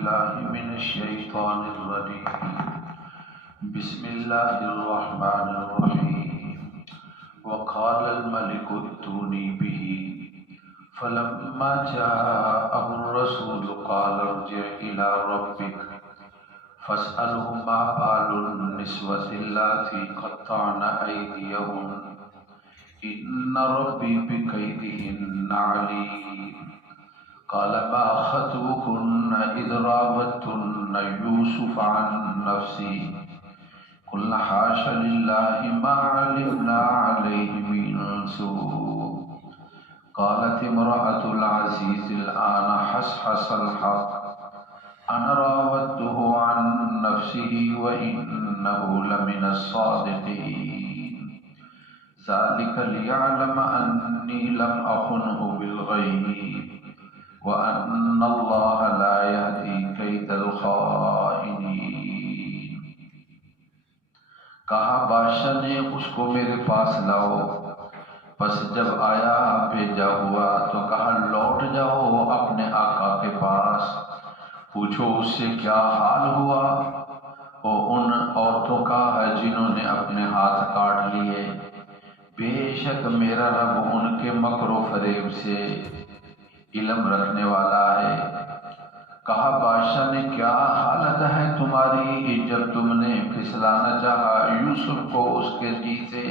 بالله من الشيطان الرجيم. بسم الله الرحمن الرحيم. وقال الملك ائتوني به فلما جاءه الرسول قال ارجع إلى ربك فاسأله ما بال النسوة اللاتي قطعن أيديهن إن ربي بكيدهن عليم. قال ما خطبكن إذ راوتن يوسف عن نفسه قلنا حاش لله ما علمنا عليه من سوء. قالت امرأة العزيز الآن حصحص الحق أنا راودته عن نفسه وإنه لمن الصادقين. ذلك ليعلم أني لم أخنه بالغيب وَأَنَّ اللَّهَ لَا يَهْدِي كَيْدَ الْخَائِنِينَ. کہا بادشاہ نے اس کو میرے پاس لاؤ. پس جب آیا بھیجا ہوا تو کہا لوٹ جاؤ اپنے آقا کے پاس، پوچھو اس سے کیا حال ہوا. وہ ان عورتوں کا ہے جنہوں نے اپنے ہاتھ کاٹ لیے، بے شک میرا رب ان کے مکر و فریب سے علم رکھنے والا ہے. کہا بادشاہ نے کیا حالت ہے تمہاری جب تم نے پھسلانا چاہا یوسف کو اس کے جی سے.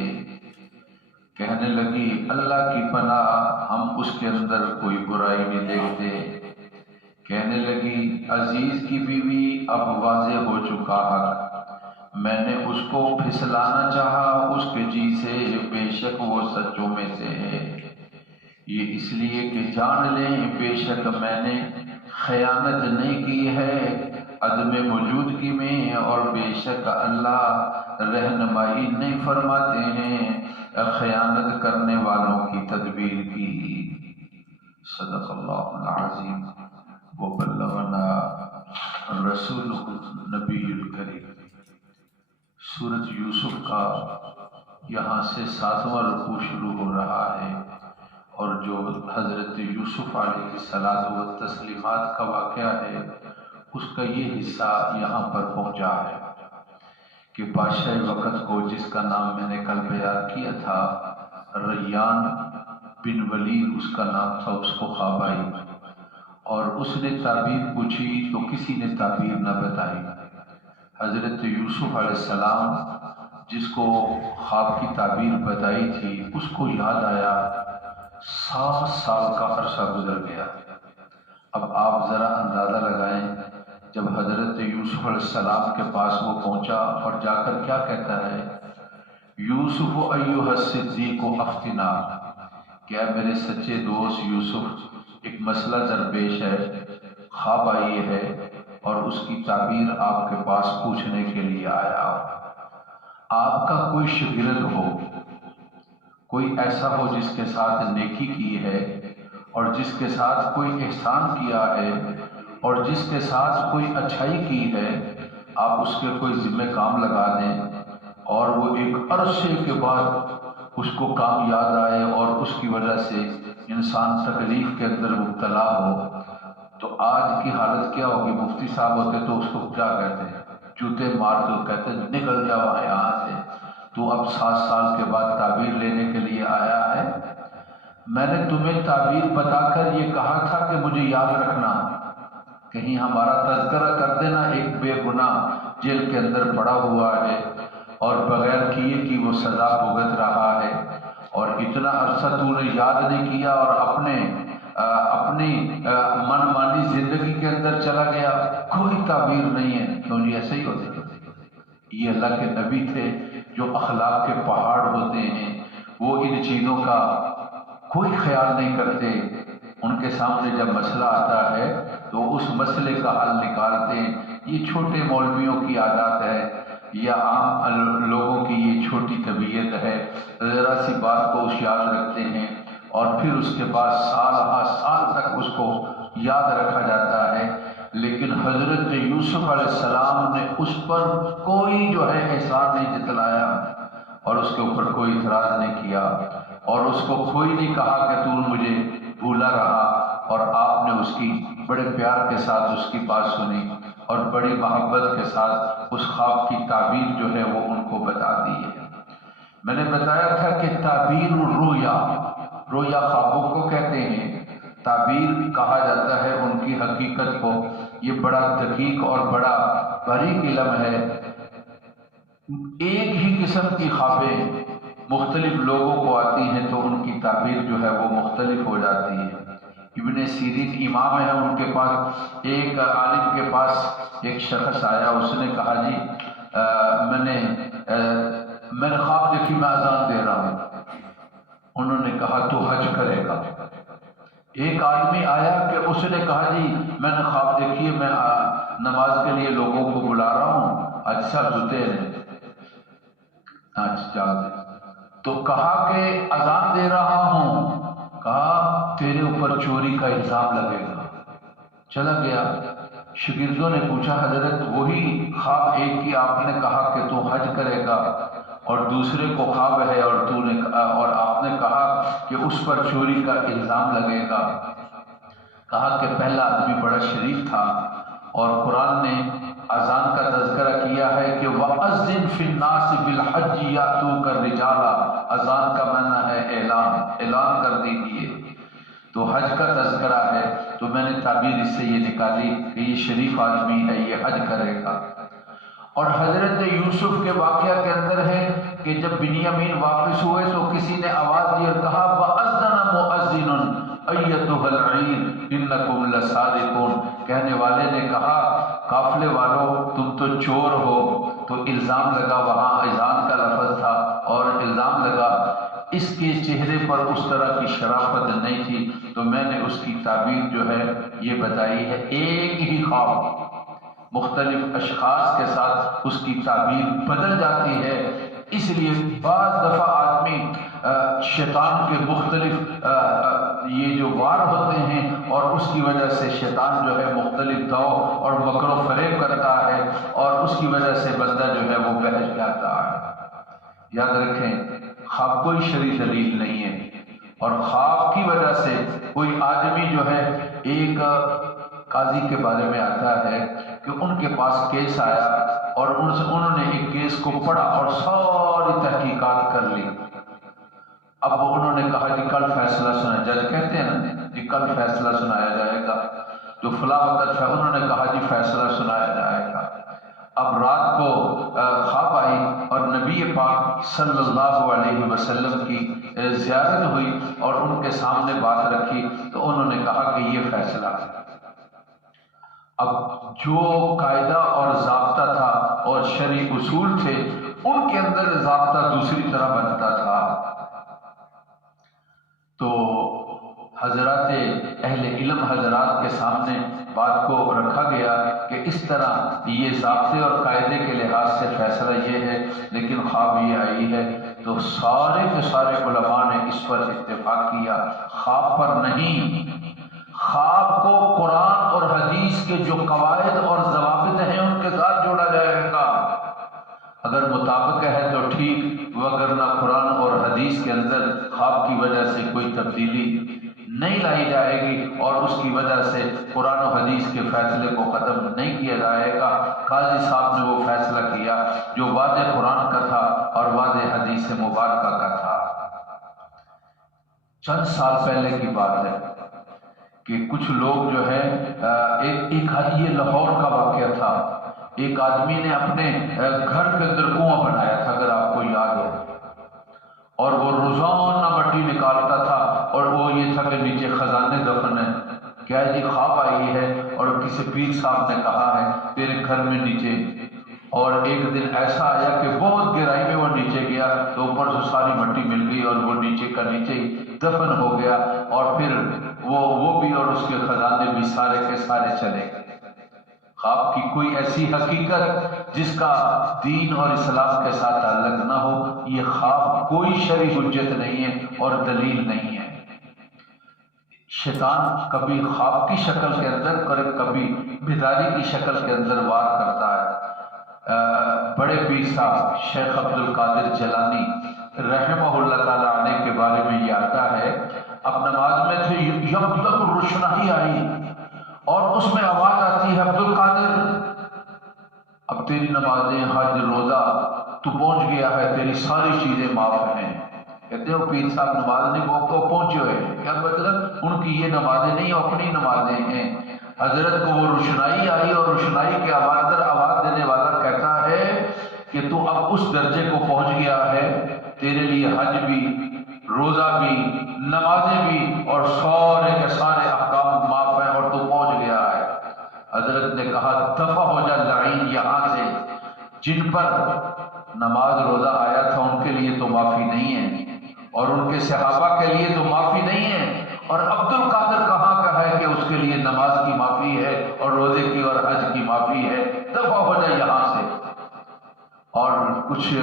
کہنے لگی اللہ کی پناہ ہم اس کے اندر کوئی برائی نہیں دیکھتے. کہنے لگی عزیز کی بیوی اب واضح ہو چکا حق، میں نے اس کو پھسلانا چاہا اس کے جی سے، بے شک وہ سچوں میں سے ہے. یہ اس لیے کہ جان لیں بے شک میں نے خیانت نہیں کی ہے عدم موجودگی میں، اور بے شک اللہ رہنمائی نہیں فرماتے ہیں خیانت کرنے والوں کی تدبیر کی. صدق اللہ العظیم وبلغنا رسولہ النبی الکریم. سورۃ یوسف کا یہاں سے 7واں رکوع شروع ہو رہا ہے، اور جو حضرت یوسف علیہ الصلاۃ والتسلیمات کا واقعہ ہے اس کا یہ حصہ یہاں پر پہنچا ہے کہ بادشاہ وقت کو، جس کا نام میں نے کل بیان کیا تھا، ریان بن ولید اس کا نام تھا، اس کو خواب آئی اور اس نے تعبیر پوچھی تو کسی نے تعبیر نہ بتائی. حضرت یوسف علیہ السلام جس کو خواب کی تعبیر بتائی تھی اس کو یاد آیا 7 سال کا عرصہ گزر گیا. اب آپ ذرا اندازہ لگائیں جب حضرت یوسف علیہ السلام کے پاس وہ پہنچا اور جا کر کیا کہتا ہے، یوسف ایھا الصدیق افتنا، کیا میرے سچے دوست یوسف ایک مسئلہ درپیش ہے، خواب آئی ہے اور اس کی تعبیر آپ کے پاس پوچھنے کے لیے آیا. آپ کا کوئی شاگرد ہو، کوئی ایسا ہو جس کے ساتھ نیکی کی ہے اور جس کے ساتھ کوئی احسان کیا ہے اور جس کے ساتھ کوئی اچھائی کی ہے، آپ اس کے کوئی ذمہ کام لگا دیں اور وہ ایک عرصے کے بعد اس کو کام یاد آئے اور اس کی وجہ سے انسان تکلیف کے اندر مبتلا ہو، تو آج کی حالت کیا ہوگی؟ مفتی صاحب ہوتے تو اس کو کیا کہتے ہیں؟ جوتے مار تو کہتے نکل جاؤ یہاں سے، تو اب 7 سال کے بعد تعبیر لینے کے لیے آیا ہے. میں نے تمہیں تعبیر بتا کر یہ کہا تھا کہ مجھے یاد رکھنا، کہیں ہمارا تذکرہ کر دینا ایک بے گناہ جیل کے اندر پڑا ہوا ہے اور بغیر کیے کہ وہ سزا بھگت رہا ہے، اور اتنا عرصہ تو نے یاد نہیں کیا اور اپنی من مانی زندگی کے اندر چلا گیا، کوئی تعبیر نہیں ہے. کیوں جی ایسے ہی ہوتے ہیں؟ یہ اللہ کے نبی تھے جو اخلاق کے پہاڑ ہوتے ہیں، وہ ان چیزوں کا کوئی خیال نہیں کرتے. ان کے سامنے جب مسئلہ آتا ہے تو اس مسئلے کا حل نکالتے ہیں. یہ چھوٹے مولویوں کی عادت ہے یا عام لوگوں کی یہ چھوٹی طبیعت ہے، ذرا سی بات کو یاد رکھتے ہیں اور پھر اس کے بعد سال تک اس کو یاد رکھا جاتا ہے. لیکن حضرت یوسف علیہ السلام نے اس پر کوئی جو ہے احسان نہیں جتلایا اور اس کے اوپر کوئی اعتراض نہیں کیا اور اس کو کوئی نہیں کہا کہ تو مجھے بھولا رہا، اور آپ نے اس کی بڑے پیار کے ساتھ اس کی بات سنی اور بڑی محبت کے ساتھ اس خواب کی تعبیر جو ہے وہ ان کو بتا دی ہے۔ میں نے بتایا تھا کہ تعبیر الرؤیا، رویا خوابوں کو کہتے ہیں، تعبیر کہا جاتا ہے ان کی حقیقت کو۔ یہ بڑا دقیق اور بڑا باریک علم ہے۔ ایک ہی قسم کی خوابیں مختلف لوگوں کو آتی ہیں تو ان کی تعبیر جو ہے وہ مختلف ہو جاتی ہے۔ ابن سیرین امام ہے، ان کے پاس ایک عالم کے پاس ایک شخص آیا، اس نے کہا جی میں نے خواب دیکھی میں اذان دے رہا ہوں۔ انہوں نے کہا تو حج کرے گا۔ ایک آدمی آیا کہ اس نے کہا جی میں نے خواب دیکھی ہے میں نماز کے لیے لوگوں کو بلا رہا ہوں، اچھا جوتے نے تو کہا کہ اذان دے رہا ہوں، کہا تیرے اوپر چوری کا الزام لگے گا۔ چلا گیا، شاگردوں نے پوچھا حضرت وہی خواب ایک کی آپ نے کہا کہ تو حج کرے گا اور دوسرے کو خواب ہے اور آپ نے کہا کہ اس پر چوری کا الزام لگے گا۔ کہا کہ پہلا آدمی بڑا شریف تھا اور قرآن نے اذان کا تذکرہ کیا ہے کہ وَأَذِّن فِي النَّاسِ بِالْحَجِّ يَأْتُوكَ رِجَالًا، اذان کا معنی ہے اعلان کر دیجیے، تو حج کا تذکرہ ہے۔ تو میں نے تعبیر اس سے یہ نکالی کہ یہ شریف آدمی ہے، یہ حج کرے گا۔ اور حضرت یوسف کے واقعہ کے اندر ہے کہ جب بنیامین واپس ہوئے تو کسی نے آواز دی اور کہا وَأَذَّنَ مُؤَذِّنٌ أَيَّتُهَا الْعِيرُ إِنَّكُمْ لَسَارِقُونَ، کہنے والے نے کہا قافلے والوں تم تو چور ہو۔ تو الزام لگا، وہاں اذان کا لفظ تھا اور الزام لگا۔ اس کے چہرے پر اس طرح کی شرافت نہیں تھی، تو میں نے اس کی تعبیر جو ہے یہ بتائی ہے۔ ایک ہی خواب مختلف اشخاص کے ساتھ اس کی تعبیر بدل جاتی ہے۔ اس لیے بعض دفعہ آدمی شیطان کے مختلف یہ جو وار ہوتے ہیں اور اس کی وجہ سے شیطان جو ہے مختلف دو اور مکر و فریب کرتا ہے اور اس کی وجہ سے بندہ جو ہے وہ بہک جاتا ہے۔ یاد رکھیں خواب کوئی شرعی دلیل نہیں ہے، اور خواب کی وجہ سے کوئی آدمی جو ہے ایک قاضی کے بارے میں آتا ہے کہ ان کے پاس کیس آیا اور انہوں نے ایک کیس کو پڑھا اور ساری تحقیقات کر لی۔ اب انہوں نے کہا جی کل فیصلہ سنا، جج کہتے ہیں نا جی کل فیصلہ سنایا جائے گا، جو فلاں وقت ہے انہوں نے کہا جی فیصلہ سنایا جائے گا۔ اب رات کو خواب آئی اور نبی پاک صلی اللہ علیہ وسلم کی زیارت ہوئی اور ان کے سامنے بات رکھی تو انہوں نے کہا کہ یہ فیصلہ ہے۔ اب جو قاعدہ اور ضابطہ تھا اور شرعی اصول تھے ان کے اندر ضابطہ دوسری طرح بنتا تھا۔ تو حضرات اہل علم حضرات کے سامنے بات کو رکھا گیا کہ اس طرح یہ ضابطے اور قاعدے کے لحاظ سے فیصلہ یہ ہے، لیکن خواب یہ آئی ہے۔ تو سارے کے سارے علماء نے اس پر اتفاق کیا، خواب پر نہیں۔ خواب کو قرآن اور حدیث کے جو قواعد اور ضوابط ہیں ان کے ساتھ جوڑا جائے گا۔ اگر مطابق ہے تو ٹھیک، وگرنہ قرآن اور حدیث کے اندر خواب کی وجہ سے کوئی تبدیلی نہیں لائی جائے گی اور اس کی وجہ سے قرآن و حدیث کے فیصلے کو ختم نہیں کیا جائے گا۔ قاضی صاحب نے وہ فیصلہ کیا جو واضح قرآن کا تھا اور واضح حدیث مبارکہ کا تھا۔ چند سال پہلے کی بات ہے کہ کچھ لوگ جو ہے یہ لاہور کا واقعہ تھا، ایک آدمی نے اپنے گھر کے اندر کنواں بنایا تھا، اگر آپ کو یاد ہو، اور وہ روزانہ مٹی نکالتا تھا اور وہ یہ تھا کہ نیچے خزانے دفن ہیں۔ کیا جی خواب آئی ہے اور کسی پیر صاحب نے کہا ہے تیرے گھر میں نیچے، اور ایک دن ایسا آیا کہ بہت گہرائی میں وہ نیچے گیا تو اوپر سے ساری مٹی مل گئی اور وہ نیچے کا نیچے ہی دفن ہو گیا، اور پھر وہ بھی اور اس کے خزانے بھی سارے کے سارے چلے گئے۔ خواب کی کوئی ایسی حقیقت جس کا دین اور اسلام کے ساتھ تعلق نہ ہو، یہ خواب کوئی شرعی حجت نہیں ہے اور دلیل نہیں ہے۔ شیطان کبھی خواب کی شکل کے اندر کبھی بیداری کی شکل کے اندر وار کرتا ہے۔ بڑے پیر صاحب شیخ عبد القادر جیلانی رحمہ اللہ تعالیٰ عنہ کے بارے میں یہ آتا ہے، اب نماز میں تھے یکدم روشنائی آئی اور اس میں آواز آتی ہے عبد القادر اب تیری نمازیں حج روزہ تو پہنچ گیا ہے، تیری ساری چیزیں معاف ہیں۔ کہتے ہو پیر صاحب نماز نہیں وہ پہنچے ہوئے، کیا مطلب؟ ان کی یہ نمازیں نہیں، اپنی نمازیں ہیں۔ حضرت کو وہ روشنائی آئی اور روشنائی کے آواز دینے والا کہتا ہے کہ تو اب اس درجے کو پہنچ گیا ہے، تیرے لیے حج بھی، روزہ بھی، نمازیں بھی اور سارے کے سارے احکام معاف ہیں اور تو پہنچ گیا ہے۔ حضرت نے کہا دفع ہو جا لعین یہاں سے، جن پر نماز روزہ آیا تھا ان کے لیے تو معافی نہیں ہے اور ان کے صحابہ کے لیے تو معافی نہیں ہے، اور عبد القادر کہاں کا ہے کہ اس کے لیے نماز کی معافی ہے اور روزے کی اور حج کی معافی ہے، دفع ہو جائے یہاں سے۔ اور کچھ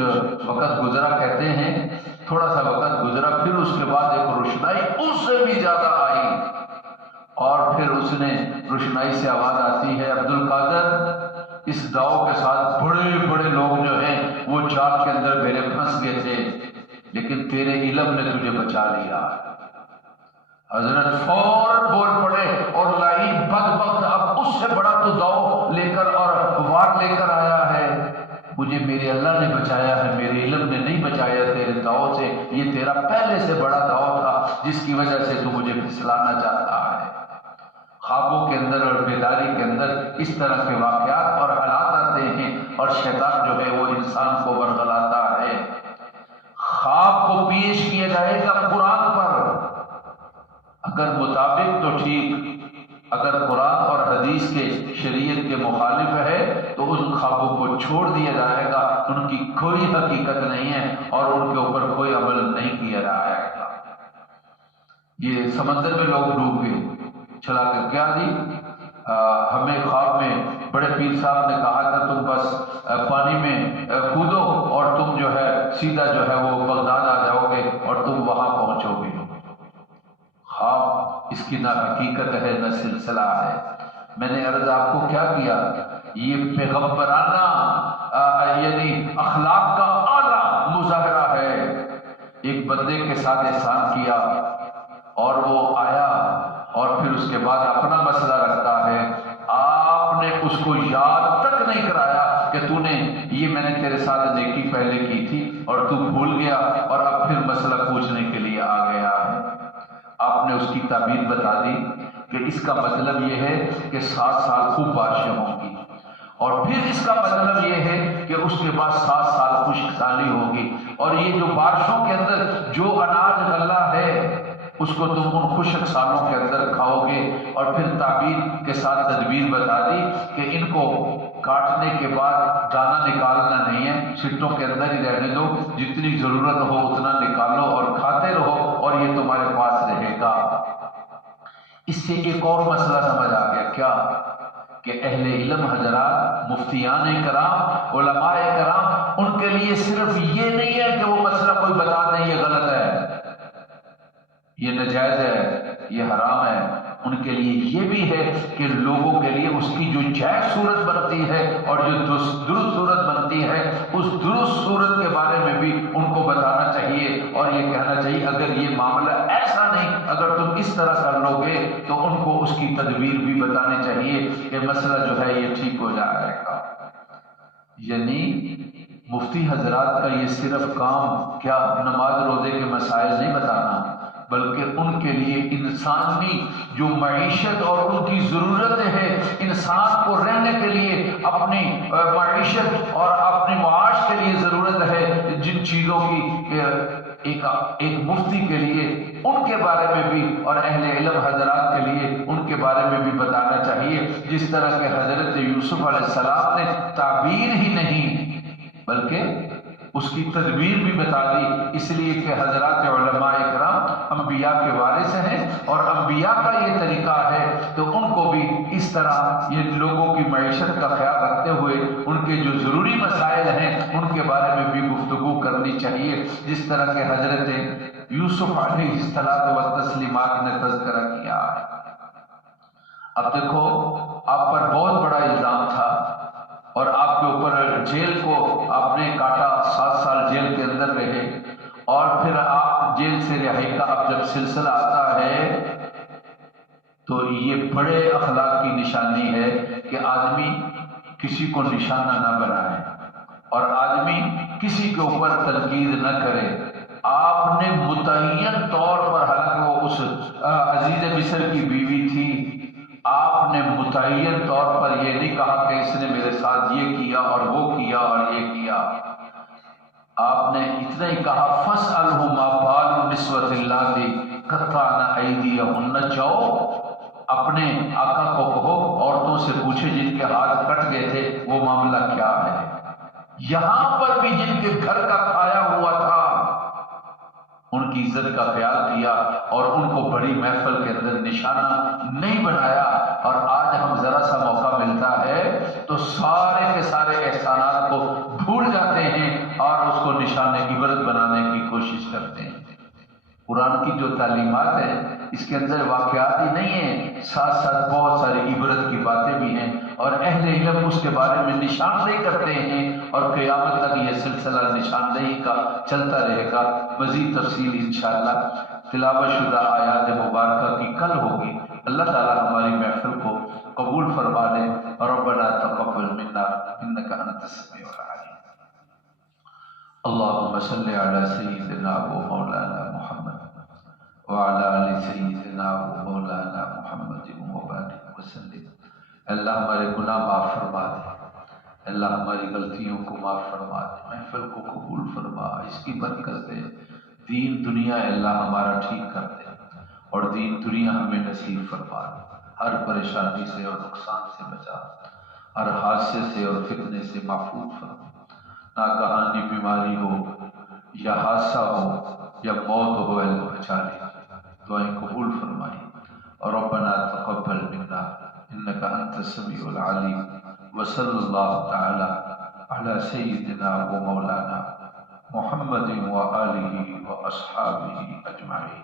وقت گزرا، کہتے ہیں تھوڑا سا وقت گزرا، پھر اس کے بعد ایک روشنائی اس سے بھی زیادہ آئی اور پھر اس نے روشنائی سے آواز آتی ہے عبد القادر اس داؤ کے ساتھ بڑے بڑے لوگ جو ہیں وہ چاک کے اندر میرے پھنس گئے تھے، لیکن تیرے علم نے تجھے بچا لیا۔ حضرت فوراً بول پڑے اور لعین بدبخت اب اس سے بڑا تو داؤ لے کر اور وار لے کر آیا ہے، مجھے میرے اللہ نے بچایا ہے، میرے علم نے نہیں بچایا تیرے داؤ سے، یہ تیرا پہلے سے بڑا داؤ تھا جس کی وجہ سے تو مجھے پھسلانا چاہتا ہے۔ خوابوں کے اندر اور بیداری کے اندر اس طرح کے واقعات اور حالات آتے ہیں اور شیطان جو ہے وہ انسان کو ورغلاتا ہے۔ خواب کو پیش کیا جائے گا قرآن پر، اگر مطابق تو ٹھیک، اگر قرآن اور حدیث کے شریعت کے مخالف ہے تو ان خوابوں کو چھوڑ دیا جائے گا، ان کی کوئی حقیقت نہیں ہے اور ان کے اوپر کوئی عمل نہیں کیا جائے گا۔ یہ سمندر میں لوگ ڈوب گئے، چلا کر کیا دی، ہمیں خواب میں بڑے پیر صاحب نے کہا تھا تم بس پانی میں کودو اور تم جو ہے سیدھا جو ہے وہ بغداد آ جاؤ گے اور تم وہاں پہنچو گے۔ خواب اس کی نہ حقیقت ہے نہ سلسلہ ہے۔ میں نے عرض آپ کو کیا کیا، یہ پیغمبرانہ یعنی اخلاق کا اعلیٰ مظاہرہ ہے۔ ایک بندے کے ساتھ احسان کیا اور وہ آیا اور پھر اس کے بعد اپنا مسئلہ رکھتا ہے، آپ نے اس کو یاد تک نہیں کرایا کہ تو نے یہ میں نے تیرے ساتھ نیکی پہلے کی تھی اور تو بھول گیا اور اب پھر مسئلہ پوچھنے کے لیے آ گیا ہے۔ آپ نے اس کی تعبیر بتا دی کہ اس کا مطلب یہ ہے کہ 7 سال خوب بارشیں ہوں گی اور پھر اس کا مطلب یہ ہے کہ اس کے بعد 7 سال خشک سالی ہوگی، اور یہ جو بارشوں کے اندر جو اناج غلہ ہے اس کو تم ان خشک سالوں کے اندر کھاؤ گے، اور پھر تعبیر کے ساتھ تدبیر بتا دی کہ ان کو کاٹنے کے بعد دانہ نکالنا نہیں ہے، سٹوں کے اندر ہی رہنے دو، جتنی ضرورت ہو اتنا نکالو اور کھاتے رہو اور یہ تمہارے پاس رہے گا۔ اس سے ایک اور مسئلہ سمجھ آ گیا، کیا کہ اہل علم حضرات، مفتیان کرام، علماء کرام، ان کے لیے صرف یہ نہیں ہے کہ وہ مسئلہ کوئی بتا دیں یہ غلط ہے، یہ ناجائز ہے، یہ حرام ہے، ان کے لیے یہ بھی ہے کہ لوگوں کے لیے اس کی جو جائز صورت بنتی ہے اور جو درست صورت بنتی ہے اس درست صورت کے بارے میں بھی ان کو بتانا چاہیے اور یہ کہنا چاہیے اگر یہ معاملہ ایسا نہیں، اگر تم اس طرح کر لو گے تو ان کو اس کی تدبیر بھی بتانی چاہیے کہ مسئلہ جو ہے یہ ٹھیک ہو جائے گا۔ یعنی مفتی حضرات کا یہ صرف کام کیا نماز روزے کے مسائل نہیں بتانا، بلکہ ان کے لیے انسانی جو معیشت اور ان کی ضرورت ہے، انسان کو رہنے کے لیے اپنی معیشت اور اپنی معاش کے لیے ضرورت ہے جن چیزوں کی ایک مفتی کے لیے ان کے بارے میں بھی اور اہل علم حضرات کے لیے ان کے بارے میں بھی بتانا چاہیے، جس طرح کہ حضرت یوسف علیہ السلام نے تعبیر ہی نہیں بلکہ اس کی تدبیر بھی بتا دی، اس لیے کہ حضرات علماء اکرام انبیاء کے وارث ہیں اور انبیاء کا یہ طریقہ ہے تو ان کو بھی اس طرح یہ لوگوں کی معیشت کا خیال رکھتے ہوئے ان کے جو ضروری مسائل ہیں ان کے بارے میں بھی گفتگو کرنی چاہیے، جس طرح کہ حضرت یوسف علیہ الصلوۃ والتسلیمات نے تذکرہ کیا ہے۔ اب دیکھو آپ پر بہت بڑا الزام تھا اور آپ کے اوپر جیل کو آپ نے کاٹا، 7 سال جیل کے اندر رہے، اور پھر آپ جیل سے رہائی کا اب جب سلسلہ آتا ہے تو یہ بڑے اخلاق کی نشانی ہے کہ آدمی کسی کو نشانہ نہ بنائے اور آدمی کسی کے اوپر تنقید نہ کرے۔ آپ نے متعین طور پر، حالانکہ وہ اس عزیز مصر کی بیوی تھی، آپ نے متعین طور پر یہ نہیں کہا کہ اس نے میرے ساتھ یہ کیا اور وہ کیا اور یہ کیا۔ آپ نے اتنا ہی کہا فَاسْأَلْهُ مَا بَالُ النِّسْوَةِ اللَّاتِي قَطَّعْنَ أَيْدِيَهُنَّ، جاؤ اپنے آقا کو کہو عورتوں سے پوچھے جن کے ہاتھ کٹ گئے تھے وہ معاملہ کیا ہے۔ یہاں پر بھی جن کے گھر کا کھایا ہوا تھا ان کی عزت کا خیال کیا اور ان کو بڑی محفل کے اندر نشانہ نہیں بنایا۔ اور آج ہم ذرا سا موقع ملتا ہے تو سارے کے سارے احسانات کو بھول جاتے ہیں اور اس کو نشانہ عبرت بنانے کی کوشش کرتے ہیں۔ قرآن کی جو تعلیمات ہیں اس کے اندر واقعات ہی نہیں ہیں، ساتھ ساتھ بہت ساری عبرت کی باتیں بھی ہیں، اور اہل علم اس کے بارے میں نشاندہی کرتے ہیں، اور قیامت تک یہ سلسلہ نشاندہی کا چلتا رہے گا۔ مزید تفصیل انشاءاللہ تلاوت شدہ آیات مبارکہ کی کل ہوگی۔ اللہ تعالی ہماری محفل کو قبول فرما لے۔ ربنا تقبل منا انک انت السمیع العلیم۔ اللهم صل على سيدنا ومولانا محمد وعلى آل سيدنا ومولانا محمد وبارك وسلم۔ اللہ ہمارے گناہ معاف فرما دے، اللہ ہماری غلطیوں کو معاف فرما دے، محفل کو قبول فرما، اس کی برکت دے، دین دنیا اللہ ہمارا ٹھیک کر دے اور دین دنیا ہمیں نصیب فرما دے، ہر پریشانی سے اور نقصان سے بچا، ہر حادثے سے اور فتنے سے محفوظ فرما، ناگہانی بیماری ہو یا حادثہ ہو یا موت ہو، اللہ بچا لے، دعائیں قبول فرمائی۔ اور ربنا تقبل منا انک انت السمیع العلیم، وصلی اللہ تعالی علی سیدنا و مولانا محمد و آلہ و اصحابہ اجمعین۔